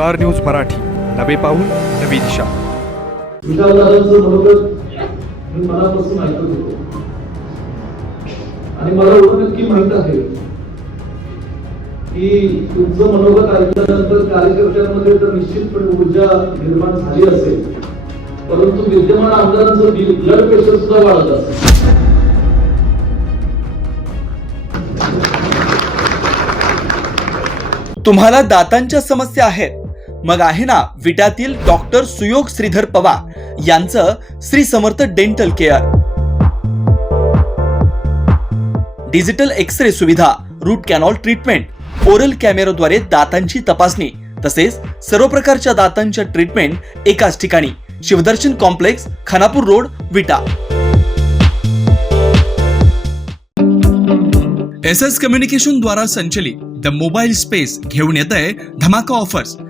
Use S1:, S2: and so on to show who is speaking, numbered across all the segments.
S1: Star news Marathi. नवे पाऊल नवी दिशा.
S2: विशालदादांचं मनोगत मी मनापासून ऐकत होतो. आणि मला एवढं नक्की माहीत आहे की तुमचं मनोगत ऐकल्यानंतर कार्यकर्त्यांमध्ये तर निश्चितपणे ऊर्जा निर्माण झाली असेल. परंतु विद्यमान आमदारांचं ब्लड प्रेशर सुद्धा वाढत असेल.
S3: तुम्हाला दातांच्या समस्या आहेत. मग आहे ना विट्यातील डॉक्टर सुयोग श्रीधर पवार यांचं Shri Samarth dental care. Digital X ray सुविधा रूट कॅनॉल ट्रीटमेंट ओरल कॅमेराद्वारे दातांची तपासणी तसेच सर्व प्रकारच्या दातांच्या ट्रीटमेंट एकाच ठिकाणी. Shivdarshan complex Khanapur road Vita. S S communication द्वारा संचलित द मोबाईल स्पेस घेऊन येत आहे धमाका ऑफर्स.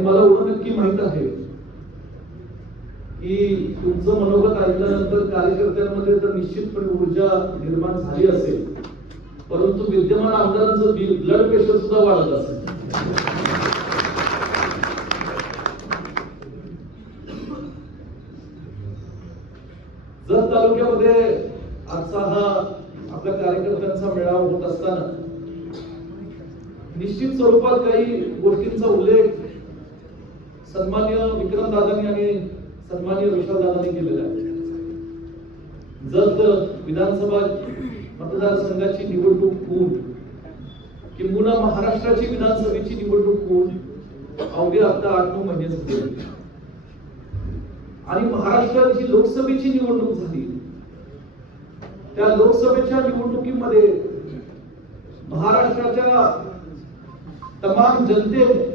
S2: आणि मला एवढं नक्की माहीत आहे की तुमचं मनोगत ऐकल्यानंतर कार्यकर्त्यांमध्ये तर निश्चितपणे ऊर्जा निर्माण झाली असेल. परंतु विद्यमान आमदारांचं ब्लड प्रेशर सुद्धा वाढत असेल. जत तालुक्यामध्ये आजचा हा आपल्या कार्यकर्त्यांचा मेळावा होत असताना निश्चित स्वरूपात काही गोष्टींचा उल्लेख सन्मान्य विक्रम दादांनी आणि सन्मान्य विशाल दादांनी केलेला आहे. जत विधानसभा मतदारसंघाची निवडणूक होऊन किंबहुना महाराष्ट्राची विधानसभेची निवडणूक होऊन अवघे आता आठ नऊ महिने झाले. आणि महाराष्ट्राची लोकसभेची निवडणूक झाली. त्या लोकसभेच्या निवडणुकीमध्ये महाराष्ट्राच्या तमाम जनते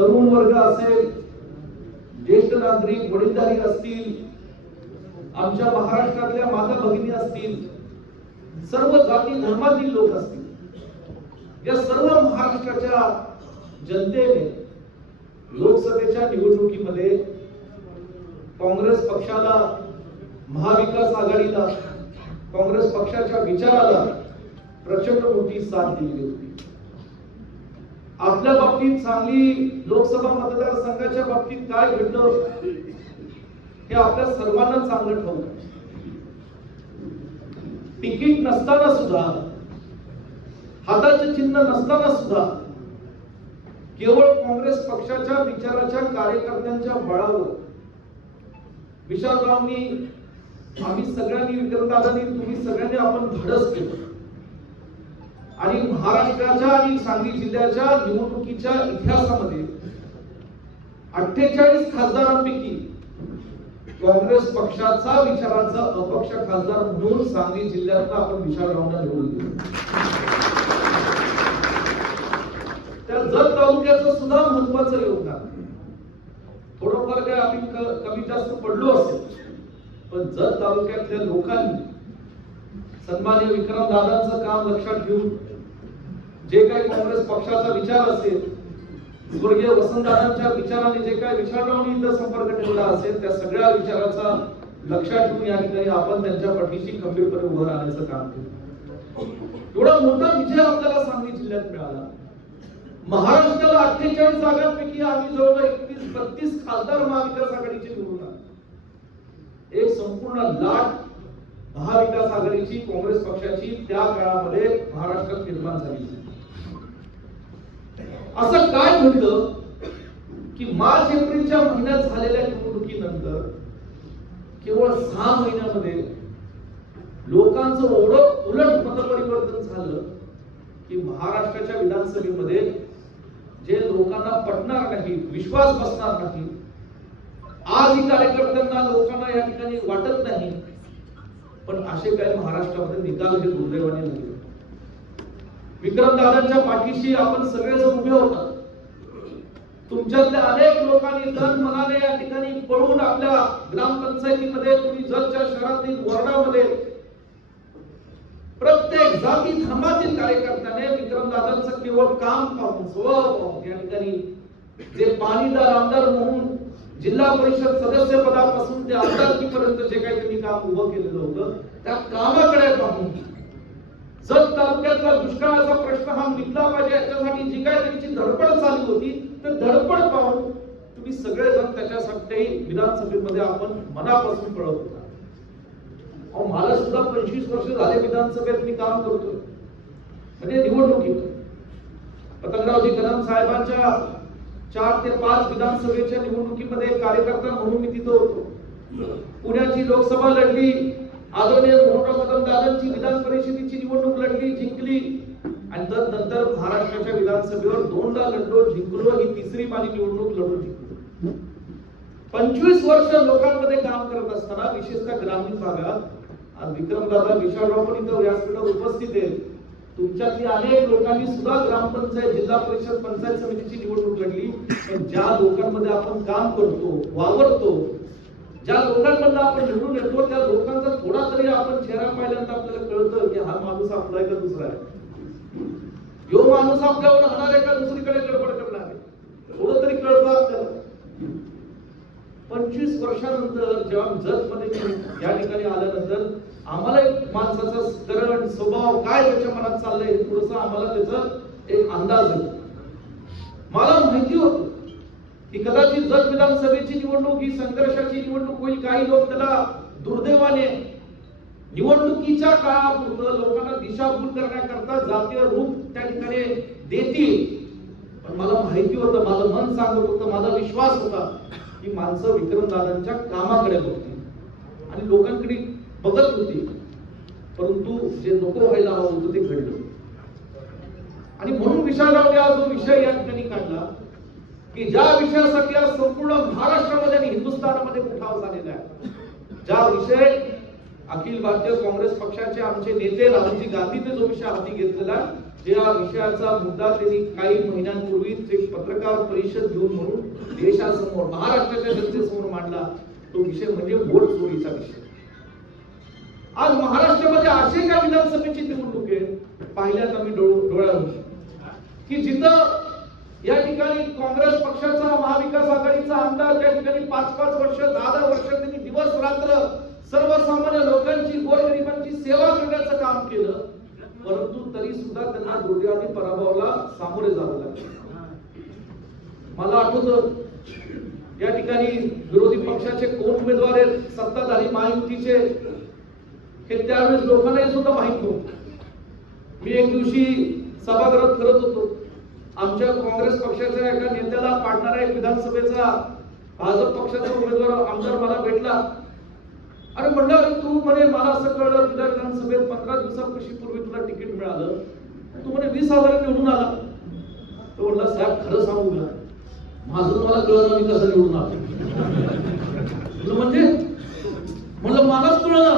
S2: तरुण वर्ग असेल ज्येष्ठ नागरिक वडीलधारी असतील आमच्या महाराष्ट्रातल्या माता भगिनी असतील सर्व जाती धर्मातील लोक असतील या सर्व महाराष्ट्राच्या जनतेने लोकसभेच्या निवडणुकीमध्ये काँग्रेस पक्षाला महाविकास आघाडीला काँग्रेस पक्षाच्या विचाराला प्रचंड मोठी साथ दिली होती. आपल्या बाबतीत सांगली लोकसभा मतदारसंघाच्या बाबतीत काय घडलं हे आपल्या सर्वांना चांगलं ठाऊक तिकीट नसताना सुद्धा हाताचे चिन्ह नसताना सुद्धा केवळ काँग्रेस पक्षाच्या विचाराच्या कार्यकर्त्यांच्या बळावर विशालरावनी आम्ही सगळ्यांनी विक्रमदादांनी तुम्ही सगळ्यांनी आपण धडस केलं. आणि महाराष्ट्राच्या आणि सांगली जिल्ह्याच्या निवडणुकीच्या इतिहासामध्ये अठ्ठेचाळीस खासदारांपैकी काँग्रेस पक्षाचा विचाराचा अपक्ष खासदार म्हणून सांगली जिल्ह्यातला आपण विशालरावना निवडून त्या जत तालुक्याचं सुद्धा महत्वाचं योगदान. थोडंफार काय आम्ही कमी जास्त पडलो असेल पण जत तालुक्यातल्या लोकांनी सन्मान्य विक्रम दादांचं काम लक्षात घेऊन जे काही काँग्रेस पक्षाचा विचार असेल स्वर्गीय वसंतदादांच्या विचाराने जे काही विचारांनी इथं संपर्क ठेवला असेल त्या सगळ्या विचाराचा लक्षात ठेवून या ठिकाणी आपण त्यांच्या पाठीशी खंबीरपणे उभं राहण्याचं काम केलं. एवढा मोठा विजय आपल्याला सांगली जिल्ह्यात मिळाला. महाराष्ट्राला अठ्ठेचाळीस जागांपैकी आम्ही जवळ एकतीस बत्तीस खासदार महाविकास आघाडीचे निवडून एक संपूर्ण लाट महाविकास आघाडीची काँग्रेस पक्षाची त्या काळामध्ये महाराष्ट्रात निर्माण झाली. असं काय घडलं की मार्च एप्रिलच्या महिन्यात झालेल्या निवडणुकीनंतर केवळ सहा महिन्यामध्ये लोकांचं एवढं उलट मतपरिवर्तन झालं की महाराष्ट्राच्या विधानसभेमध्ये जे लोकांना पटणार नाही विश्वास बसणार नाही आजही कार्यकर्त्यांना लोकांना या ठिकाणी वाटत नाही पण असे काही महाराष्ट्रामध्ये निकाल हे दुर्दैवाने लागले विक्रमदादांच्या पाठीशी आपण सगळेजण उभे होता. तुमच्यातल्या अनेक लोकांनी तन मनाने या ठिकाणी पळून आपल्या ग्रामपंचायतीमध्ये तुम्ही जलच्या शहरातील वॉर्डामध्ये प्रत्येक जाती धर्मातील कार्यकर्त्याने विक्रमदादांचं केवळ काम पाहून स्वभाव पाहून या ठिकाणी जे पाणीदार आमदार म्हणून जिल्हा परिषद सदस्य पदापासून ते आमदारकीपर्यंत जे काही त्यांनी काम उभं केलेलं होतं त्या कामाकडे पाहून जत तालुक्यातला दुष्काळाचा प्रश्न हा मिटला पाहिजे याच्यासाठी जी काय त्यांची धडपड चालू होती तर धडपड पाहून तुम्ही सगळेजण त्याच्यासाठी विधानसभेमध्ये आपण मनापासून पळत होता. अहो मला सुद्धा पंचवीस वर्ष झाले विधानसभेत मी काम करतोय. म्हणजे निवडणुकीत. पतंगरावजी कदम साहेबांच्या चार ते पाच विधानसभेच्या निवडणुकीमध्ये एक कार्यकर्ता म्हणून मी तिथं होतो. पुण्याची लोकसभा लढली आदरणीय मोहनराव कदम दादांची विधान परिषदेची निवडणूक लढली जिंकली. आणि नंतर महाराष्ट्राच्या विधानसभेवर दोनदा लढलो जिंकलो ही तिसरी माझी निवडणूक लढून जिंकलो. पंचवीस वर्ष लोकांमध्ये काम करत असताना विशेषतः ग्रामीण भागात आज विक्रमदादा विशाळराव पण इथं व्यासपीठावर उपस्थित आहेत. तुमच्यातली अनेक लोकांनी सुद्धा ग्रामपंचायत जिल्हा परिषद पंचायत समितीची निवडणूक लढली. पण ज्या लोकांमध्ये आपण काम करतो वावरतो ज्या लोकांमधला आपण निवडून येतो त्या लोकांचा थोडा तरी आपण चेहरा पाहिल्यानंतर आपल्याला कळतं की हा माणूस आपला आहे का दुसरा आहे. यो माणूस आपल्यावर होणार आहे का? दुसरीकडे गडबड करणार आहे. थोडं तरी कळतं आपल्याला. पंचवीस वर्षानंतर जेव्हा जत मध्ये या ठिकाणी आल्यानंतर आम्हाला एक माणसाचा करण स्वभाव काय त्याच्या मनात चाललंय थोडस आम्हाला त्याचा एक अंदाज येतो. मला माहिती होत की कदाचित जत विधानसभेची निवडणूक ही संघर्षाची निवडणूक होईल. काही लोक त्याला दुर्दैवाने निवडणुकीच्या काळापुरतं लोकांना दिशाभूल करण्याकरता जातीय रूप त्या ठिकाणी देतील. पण मला माहिती होतं माझं मन सांगत होतं माझा विश्वास होता की माणसं विक्रमदादांच्या कामाकडे बघतील आणि लोकांकडे बघत होती परंतु जे नको व्हायला हवं होतं ते घडलं. आणि म्हणून विशालरावने हा जो विषय या ठिकाणी काढला की ज्या विषयासाठी आज संपूर्ण महाराष्ट्रामध्ये आणि हिंदुस्थानामध्ये उठाव झालेला आहे ज्या विषय अखिल भारतीय काँग्रेस पक्षाचे आमचे नेते राहुलजी गांधीने जो विषय हाती घेतलेला ज्या विषयाचा मुद्दा त्यांनी काही महिन्यांपूर्वी एक पत्रकार परिषद घेऊन म्हणून देशासमोर महाराष्ट्राच्या जनतेसमोर मांडला. तो विषय म्हणजे वोट चोरीचा विषय. आज महाराष्ट्रामध्ये असे काय विधानसभेची निवडणूक आहे. पाहिल्यात आम्ही डोळ्या की जिथं या ठिकाणी काँग्रेस पक्षाचा महाविकास आघाडीचा आमदार त्या ठिकाणी पाच पाच वर्ष दहा दहा वर्ष त्यांनी दिवस रात्र सर्वसामान्य लोकांची गोरगरिबांची सेवा करण्याचं काम केलं. परंतु तरी सुद्धा त्यांना दुर्दैवाने पराभवाला सामोरे जावं लागलं. मला आठवत या ठिकाणी विरोधी पक्षाचे कोण उमेदवार आहेत सत्ताधारी महायुतीचे हे त्यावेळेस लोकांनाही सुद्धा माहीत नव्हतं. मी एक दिवशी सभागृहात करत होतो. आमच्या काँग्रेस पक्षाच्या एका नेत्याला पाडणारा एक विधानसभेचा भाजप पक्षाचा उमेदवार आमदार मला भेटला. अरे म्हणलं तू म्हणे मला असं कळलं तुझ्या विधानसभेत पंधरा दिवसापूर्वी पूर्वी तुला तिकीट मिळालं. तू म्हणे वीस हजार निवडून आला. तो म्हणला साहेब खरं सांगू का? माझं तुम्हाला कळलं मी कसं निवडून आलो. म्हणजे? म्हणलं मलाच कळलं.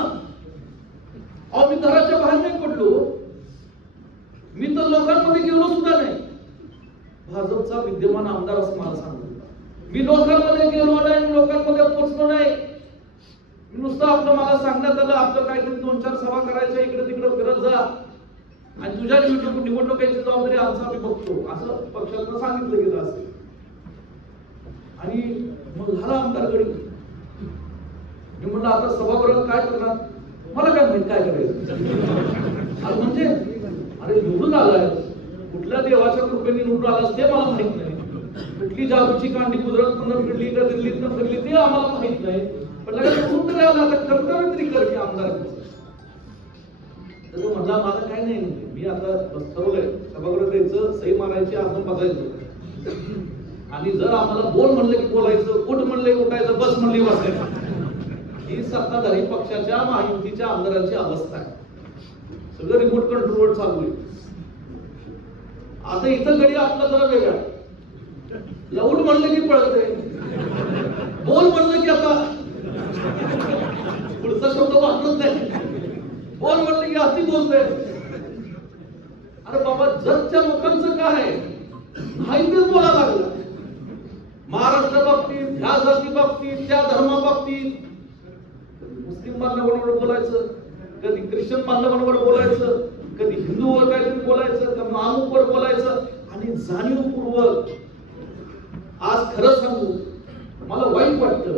S2: अहो मी घराच्या बाहेर नाही पडलो. मी तर लोकांमध्ये गेलो सुद्धा नाही. भाजपचा विद्यमान आमदार असं मला सांगतो मी लोकांमध्ये गेलो नाही मी लोकांमध्ये पोचलो नाही. मी नुसतं आपलं मला सांगण्यात आलं आपलं काहीतरी दोन चार सभा करायच्या इकडे तिकडे फिरत जा. आणि तुझ्या निवडणूक निवडणुकीची जबाबदारी आमचं आम्ही बघतो. असं पक्षातनं सांगितलं गेलं असेल. आणि मग झाला आमदार मी म्हणलं आता सभागृहात काय करणार? मला काय माहीत काय करायचं? अरे म्हणजे अरे निवडून आलाय. कुठल्या देवाच्या कृपेने निवडून आलास ते मला माहीत नाही. कुठली जादूची कांडी गुजरात पुन्हा फिरली का न फिरली ते आम्हाला माहीत नाही. पण लगेच निवडून तरी आला कर्तव्य तरी कर की आमदार म्हणला मला काय नाही मी आता बस ठरवलंय सभागृहात द्यायचं सही मारायची आपण बघायचं. आणि जर आम्हाला बोल म्हणलं की बोलायचं कुठ म्हणलं उठायचं बस म्हणली बसायचं. ही सत्ताधारी पक्षाच्या महायुतीच्या आमदारांची अवस्था आहे. सगळं रिमोट कंट्रोल चालू आहे. आता इथं गडी आपला जरा वेगळा. लाऊड म्हणलं की पळते बोल म्हणलं की आता. पुढचा शब्द वापरत नाही. बोल म्हणलं की अति बोलते अरे बाबा जगच्या लोकांचं काय आहे? माहितीच बोलायला लागलं. महाराष्ट्र बाबतीत ह्या जाती बाबतीत त्या धर्मा बाबतीत. मुस्लिम बांधवांबरोबर बोलायचं कधी ख्रिश्चन बांधवांबरोबर बोलायचं कधी हिंदूवर काहीतरी बोलायचं तर अमुकवर बोलायचं? आणि जाणीवपूर्वक आज खरं सांगू मला वाईट वाटत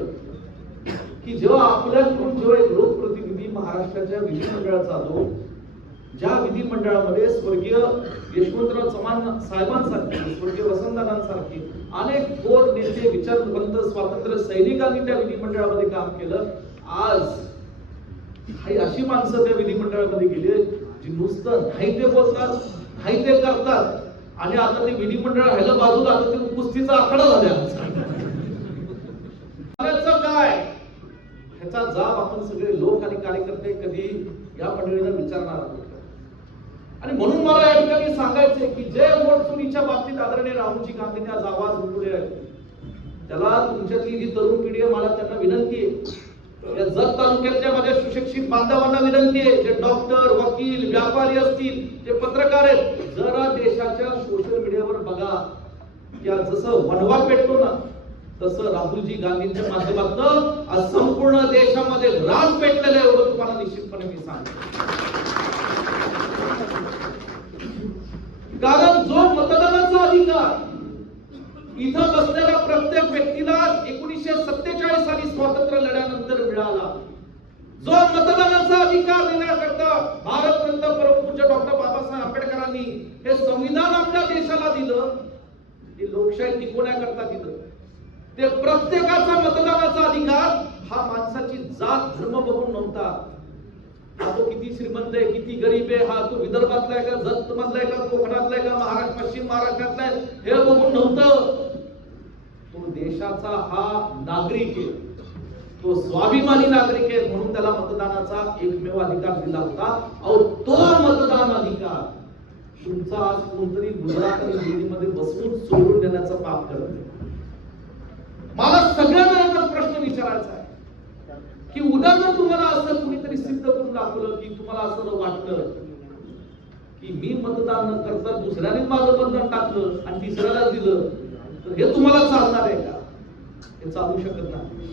S2: की जेव्हा आपल्याकडून जेव्हा एक लोकप्रतिनिधी महाराष्ट्राच्या विधिमंडळात जातो ज्या विधिमंडळामध्ये स्वर्गीय यशवंतराव चव्हाण साहेबांसारखे स्वर्गीय वसंतदादांसारखे अनेक थोर नेते विचारवंत स्वातंत्र्य सैनिकांनी त्या विधिमंडळामध्ये काम केलं आज काही अशी माणसं त्या विधिमंडळामध्ये गेली जी नुसतं नाही ते बोलतात नाही ते करतात. आणि आता ते विधिमंडळ राहिलं बाजूला आता ते कुस्तीचा आकडा झाला काय? ह्याचा जाब आपण सगळे लोक आणि कार्यकर्ते कधी या मंडळीला विचारणार आहोत. आणि म्हणून मला या ठिकाणी सांगायचंय की जे वोट चोरीच्या बाबतीत आदरणीय राहुलजी गांधींनी आज आवाज उठवले आहे त्याला तुमच्यातली जी तरुण पिढी आहे मला त्यांना विनंती आहे. या जत तालुक्यातल्या माझ्या सुशिक्षित बांधवांना विनंती आहे जे डॉक्टर वकील व्यापारी असतील जे पत्रकार आहेत जरा देशाच्या सोशल मीडियावर बघा. या जसं वनवा पेटतो ना तसं राहुलजी गांधींच्या माध्यमातून आज संपूर्ण देशामध्ये राज पेटलेलं आहे एवढं तुम्हाला निश्चितपणे मी सांगतो कारण जो मतदानाचा अधिकार इथं बसलेल्या प्रत्येक व्यक्तीला एकोणीसशे सत्तेचाळीस साली स्वातंत्र्य लढ्यानंतर मिळाला जो मतदानाचा अधिकार देण्याकरता भारतरत्न परमपूज्य डॉक्टर बाबासाहेब आंबेडकरांनी हे संविधान आपल्या देशाला दिलं ते लोकशाही टिकवण्याकरता दिलं. ते प्रत्येकाचा मतदानाचा अधिकार हा माणसाची जात धर्म बघून नव्हता. हा तो किती श्रीमंत आहे किती गरीब आहे हा तो विदर्भातला आहे का जत मधला आहे का कोकणातला आहे का महाराष्ट्र पश्चिम महाराष्ट्रातला आहे हे बघून नव्हतं. तो देशाचा हा नागरिक आहे. तो स्वाभिमानी नागरिक आहे म्हणून त्याला मतदानाचा एकमेव अधिकार दिला होता. अहो तो मतदान अधिकार तुमचा आज कोणतरी गुजरात आणि दिल्लीमध्ये बसवून सोडून देण्याचं पाप करतोय. मला सगळ्यांना एकच प्रश्न विचारायचा आहे. की उद्या जर तुम्हाला असं कुणीतरी सिद्ध करून दाखवलं की तुम्हाला असं वाटलं की मी मतदान न करता दुसऱ्याने माझं मतदान टाकलं आणि तिसऱ्याला दिलं तर हे तुम्हाला चालणार आहे का? हे चालू शकत नाही.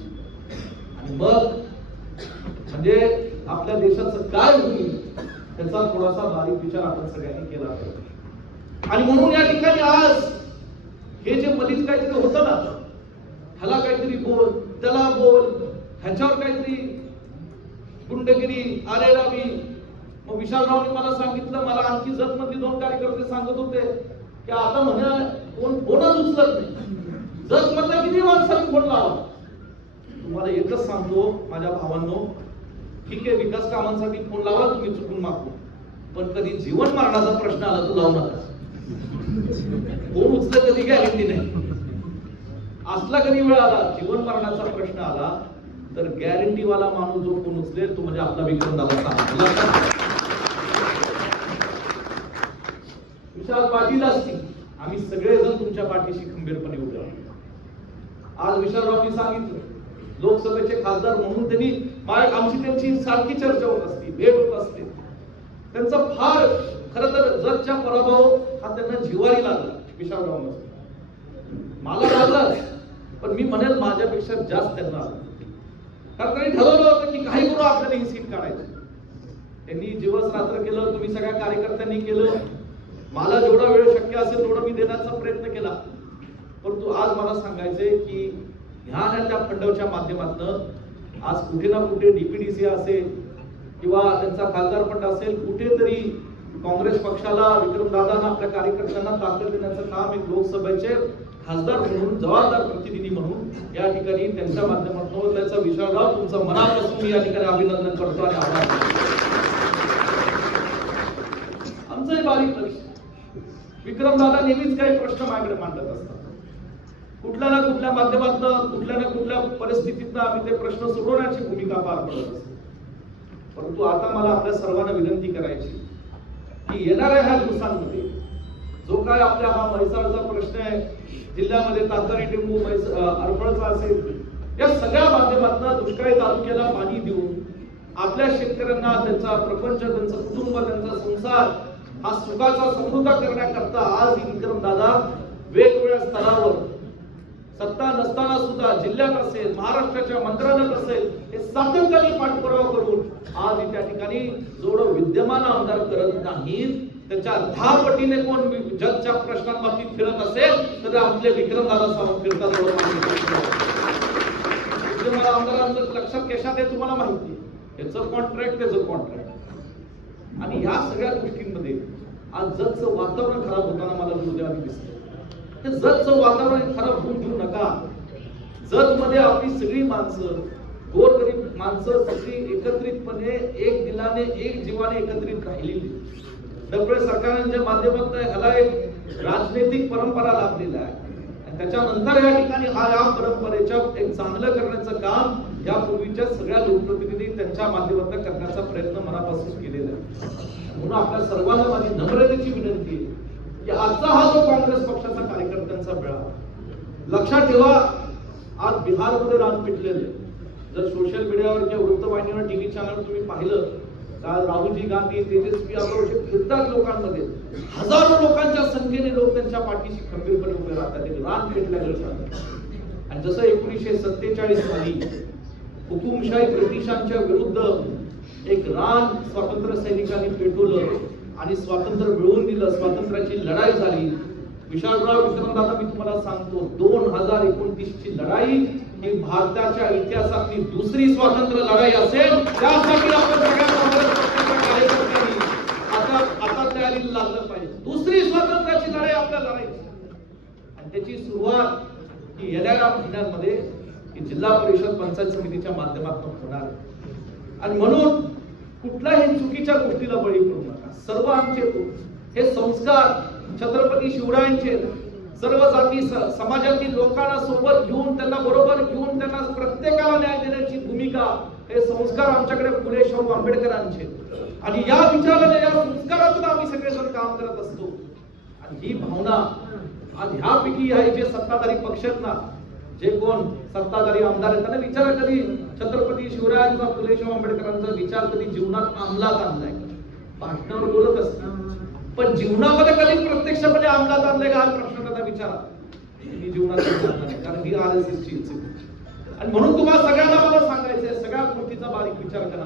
S2: आणि मग म्हणजे आपल्या देशाचं काय होईल? त्याचा थोडासा बारीक विचार आपण सगळ्यांनी केला पाहिजे. आणि म्हणून या ठिकाणी आज हे जे मधीच काहीतरी होतं ना ह्याला काहीतरी बोल त्याला बोल ह्याच्यावर काहीतरी गुंडगिरी आले रावी मग विशालरावने मला सांगितलं मला आणखी जत मध्ये दोन कार्यकर्ते सांगत होते की आता म्हणे कोण फोनच उचलत नाही. जत मधला किती माणसांनी फोन लावा? तुम्हाला एकच सांगतो माझ्या भावांनो ठीक आहे विकास कामांसाठी फोन लावा तुम्ही चुकून मागतो पण कधी जीवन मरणाचा प्रश्न आला तो लावू नका फोन उचल कधी गॅरंटी नाही. असला कधी वेळ आला जीवन मरणाचा प्रश्न आला तर गॅरंटी वाला माणूस जो फोन उचलेल तो म्हणजे आपला विक्रम दादा विशाल पाटील असतील. आम्ही सगळेजण तुमच्या पाठीशी खंबीरपणे उभे आज विशालरावनी सांगितलं लोकसभेचे खासदार म्हणून त्यांनी आमची त्यांची सारखी चर्चा होत असते भेट होत असते. त्यांचा फार खर तर जगच्या पराभव हा त्यांना जिवारी लागला विशालरावांना मला लागलाच पण मी म्हणेल माझ्यापेक्षा जास्त त्यांना कारण त्यांनी ठरवलं होतं की काही करू आपल्याला ही सीट काढायची. त्यांनी दिवस रात्र केलं तुम्ही सगळ्या कार्यकर्त्यांनी केलं. मला जेवढा वेळ शक्य असेल तेवढा मी देण्याचा प्रयत्न केला. परंतु आज मला सांगायचंय की ह्या आणि त्या माध्यमातून आज कुठे ना कुठे डीपीडीसी असेल किंवा त्यांचा खासदारपट असेल कुठेतरी काँग्रेस पक्षाला विक्रमदादांना आपल्या कार्यकर्त्यांना ताकद देण्याचं काम एक लोकसभेचे खासदार म्हणून जबाबदार प्रतिनिधी म्हणून या ठिकाणी त्यांच्या माध्यमातून त्याचा विचारराव तुमचा मनापासून मी या ठिकाणी अभिनंदन करतो आणि आभार आमचं बारीक लक्ष विक्रमदादा नेहमीच काही प्रश्न माझ्याकडे मांडत असतात. कुठल्या ना कुठल्या माध्यमातून कुठल्या ना कुठल्या परिस्थितीतनं आम्ही ते प्रश्न सोडवण्याची भूमिका पार पडत असतो. परंतु आता मला आपल्या सर्वांना विनंती करायची की येणाऱ्या ह्या दिवसांमध्ये जो काय आपल्या हा म्हैसाळचा प्रश्न आहे जिल्ह्यामध्ये तातारी टेंबू म्हैस अडफळचा असेल या सगळ्या माध्यमातून दुष्काळी तालुक्याला पाणी देऊन आपल्या शेतकऱ्यांना त्यांचा प्रपंच त्यांचं कुटुंब त्यांचा संसार हा सुखाचा समृद्ध करण्याकरता आज विक्रम दादा वेगवेगळ्या स्तरावर सत्ता नसताना सुद्धा जिल्ह्यात असेल महाराष्ट्राच्या मंत्रालयात असेल हे सातत्याने पाठपुरावा करून आज त्या ठिकाणी जेवढं विद्यमान आमदार करत नाहीत. त्याच्या दहा पटीने कोण जगच्या प्रश्नांबाबतीत फिरत असेल तर आपले विक्रमदादा सावंत फिरतात विद्यमान आमदारांचं लक्षात कशात आहे तुम्हाला माहिती त्याचं याचं कॉन्ट्रॅक्ट त्याचं कॉन्ट्रॅक्ट आणि या सगळ्या गोष्टींमध्ये आज जगचं वातावरण खराब होताना मला दुर्दैवाने दिसतं हे वातावरण खराब होऊन ठेवू नका. जत मध्ये आपली सगळी माणसं गोरगरीब माणसं सगळी एकत्रितपणे एक दिलाने एक जीवाने एकत्रित राहिलेली. डबळे सरकारांच्या माध्यमातून ह्याला एक राजनैतिक परंपरा लाभलेला आहे. त्याच्यानंतर या ठिकाणी हा या परंपरेच्या एक चांगलं करण्याचं काम यापूर्वीच्या सगळ्या लोकप्रतिनिधी त्यांच्या माध्यमातून करण्याचा प्रयत्न मनापासून केलेला आहे. म्हणून आपल्या सर्वांना माझी नम्रतेची विनंती आहे. की आजचा हा जो काँग्रेस पक्षाचा कार्यकर्त्यांचा मेळावा लक्षात ठेवा आज बिहारमध्ये रान पिटलेले जर सोशल मीडियावर किंवा वृत्तवाहिनीवर टीव्ही चॅनल तुम्ही पाहिलं तर राहुलजी गांधी तेजस्वी यादव फिरतात लोकांमध्ये हजारो लोकांच्या संख्येने लोक त्यांच्या पाठीशी खंबीरपणे उभे राहतात ते रान पेटल्याकडे सांगतात आणि जसं एकोणीसशे सत्तेचाळीस साली हुकुमशाही ब्रिटिशांच्या विरुद्ध एक रान स्वातंत्र्य सैनिकांनी पेटवलं आणि स्वातंत्र्य मिळवून दिलं स्वातंत्र्याची लढाई झाली. विशालराव विक्रमदादा मी तुम्हाला सांगतो दोन हजार एकोणतीस ची लढाई ही भारताच्या इतिहासातली दुसरी स्वातंत्र्य लढाई असेल. त्यासाठी आपण आता आता तयारीला लागलं पाहिजे. दुसरी स्वातंत्र्याची लढाई आपल्या लढायची आणि त्याची सुरुवात ही येणाऱ्या महिन्यांमध्ये जिल्हा परिषद पंचायत समितीच्या माध्यमातून होणार आणि म्हणून कुठल्याही चुकीच्या गोष्टीला बळी पडू नका. सर्व आमचे हे संस्कार छत्रपती शिवरायांचे सर्व जाती समाजातील लोकांना सोबत घेऊन त्यांना बरोबर घेऊन त्यांना प्रत्येकाला न्याय देण्याची भूमिका हे संस्कार आमच्याकडे फुले शाहू आंबेडकरांचे आणि या विचाराने या संस्कारातून आम्ही सगळेजण काम करत असतो. आणि ही भावना आज ह्यापैकी आहे जे सत्ताधारी पक्ष आहेत ना जे कोण सत्ताधारी आमदार आहेत त्यांना विचारा कधी छत्रपती शिवरायांचा फुले शाहू आंबेडकरांचा विचार कधी जीवनात अंमलात आणलाय? भाषणावर बोलत असत. पण जीवनामध्ये कधी प्रत्यक्षपणे अंमलात आणले का हा प्रश्न त्यांना विचारा. मी जीवनात नाही कारण ही आर एस एस ची आणि म्हणून तुम्हाला सगळ्यांना मला सांगायचंय सगळ्या गोष्टीचा बारीक विचार करा.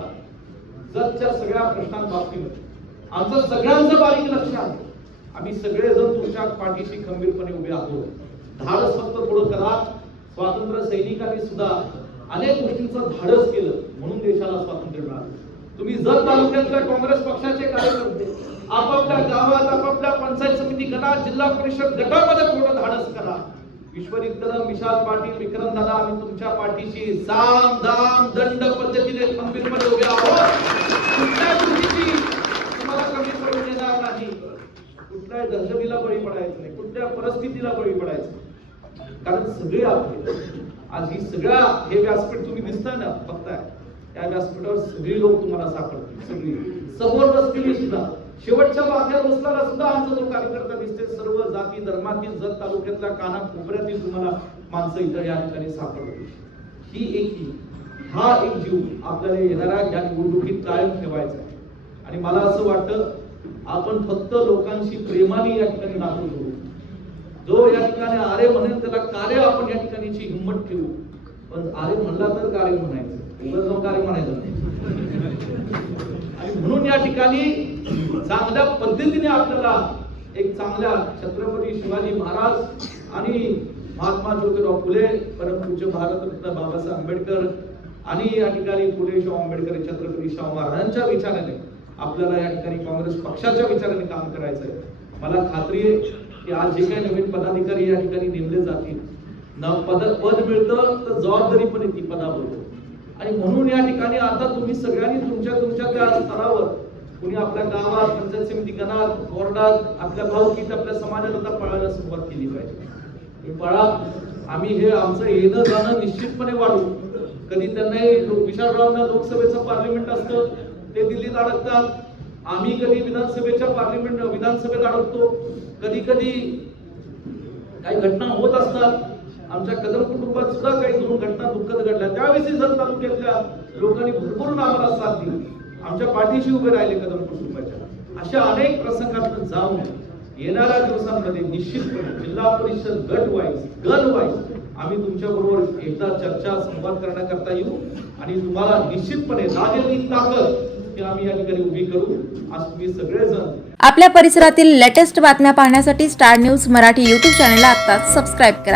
S2: जगच्या सगळ्या प्रश्नांबाबतीत आमचं सगळ्यांचं बारीक लक्ष आम्ही सगळेजण तुमच्या पाठीशी खंबीरपणे उभे आहोत. धाडस फक्त थोडं करा. स्वातंत्र्य सैनिकांनी सुद्धा अनेक गोष्टींचं धाडस केलं म्हणून देशाला स्वातंत्र्य मिळालं. तुम्ही जत तालुक्यातल्या काँग्रेस पक्षाचे कार्यकर्ते आपापल्या गावात आपापल्या पंचायत समिती गटात जिल्हा परिषद गटामध्ये थोडं धाडस करा. विश्वविद्यालय विशाल पाटील विक्रम दादा आम्ही तुमच्या पाठीशी साम दाम दंड पद्धतीने खंबीरपणे उभे आहोत. कुठल्या तुम्हाला कमी पडू देणार नाही. कुठल्याही दहशतीला बळी पडायचं नाही कुठल्या परिस्थितीला बळी पडायचं कारण सगळे आपले आज ही सगळ्या हे व्यासपीठ तुम्ही दिसताय ना बघताय. त्या व्यासपीठावर सगळी लोक तुम्हाला सापडतील सगळी. समोर बसलेली सुद्धा. शेवटच्या बाथ्यावर बसणारा सुद्धा आमचा जो कार्यकर्ता दिसते सर्व जाती धर्मातील जत तालुक्यातल्या काना कोपऱ्यातील तुम्हाला माणसं इतर या ठिकाणी सापडतील. ही एकी हा एक जीव आपल्याला येणाऱ्या या निवडणुकीत कायम ठेवायचा आहे. आणि मला असं वाटतं आपण फक्त लोकांशी प्रेमाने या ठिकाणी नातं जोडू. जो या ठिकाणी आरे म्हणेल त्याला कार्य आपण या ठिकाणीची हिंमत ठेवू. पण आरे म्हणला तर कार्य म्हणायचं. उगाच म्हणायचं नाही. आणि म्हणून या ठिकाणी चांगल्या पद्धतीने आपल्याला एक चांगल्या छत्रपती शिवाजी महाराज आणि महात्मा ज्योतिराव फुले परमपूज्य भारतरत्न बाबासाहेब आंबेडकर आणि या ठिकाणी फुले शाहू आंबेडकर छत्रपती शाहू महाराजांच्या विचाराने आपल्याला या ठिकाणी काँग्रेस पक्षाच्या विचाराने काम करायचं आहे मला खात्री आहे की आज जे काही नवीन पदाधिकारी या ठिकाणी नेमले जातील. न पद पद मिळतं तर जबाबदारी पण येते पदाबरोबर. आणि म्हणून या ठिकाणी आता तुम्ही सगळ्यांनी तुमच्या तुमच्या त्या स्तरावर कुणी आपल्या गावात पंचायत समिती गणात बोर्डात आपल्या भाऊकीत आपल्या समाजात आता पळायला सुरुवात केली पाहिजे. पळा. आम्ही हे आमचं येणं जाणं निश्चितपणे वाढवू कधी त्यांनाही लो- विशालरावांना लोकसभेचं पार्लिमेंट असतं ते दिल्लीत अडकतात. आम्ही कधी विधानसभेच्या पार्लिमेंट विधानसभेत अडकतो. कधी कधी काही घटना होत असतात. आमच्या कदम कुटुंबात सुद्धा काही दोन घटना दुःखद घडल्या. त्यावेळी जर तालुक्यातल्या लोकांनी भरपूर आम्हाला साथ दिली. आमच्या पाठीशी उभे राहिले कदम कुटुंबाच्या. अशा अनेक प्रसंगातून जाऊन येणाऱ्या दिवसांमध्ये निश्चितपणे जिल्हा परिषद गट वाईज गण वाईज आम्ही तुमच्या बरोबर एकदा चर्चा संवाद करण्याकरता येऊ आणि तुम्हाला निश्चितपणे लागेल ती ताकद आम्ही या ठिकाणी उभी करू. आज तुम्ही सगळेजण
S4: आपल्या परिसरातील लेटेस्ट बातम्या पाहण्यासाठी स्टार न्यूज मराठी यूट्यूब चॅनलला आत्ताच सबस्क्राईब करा.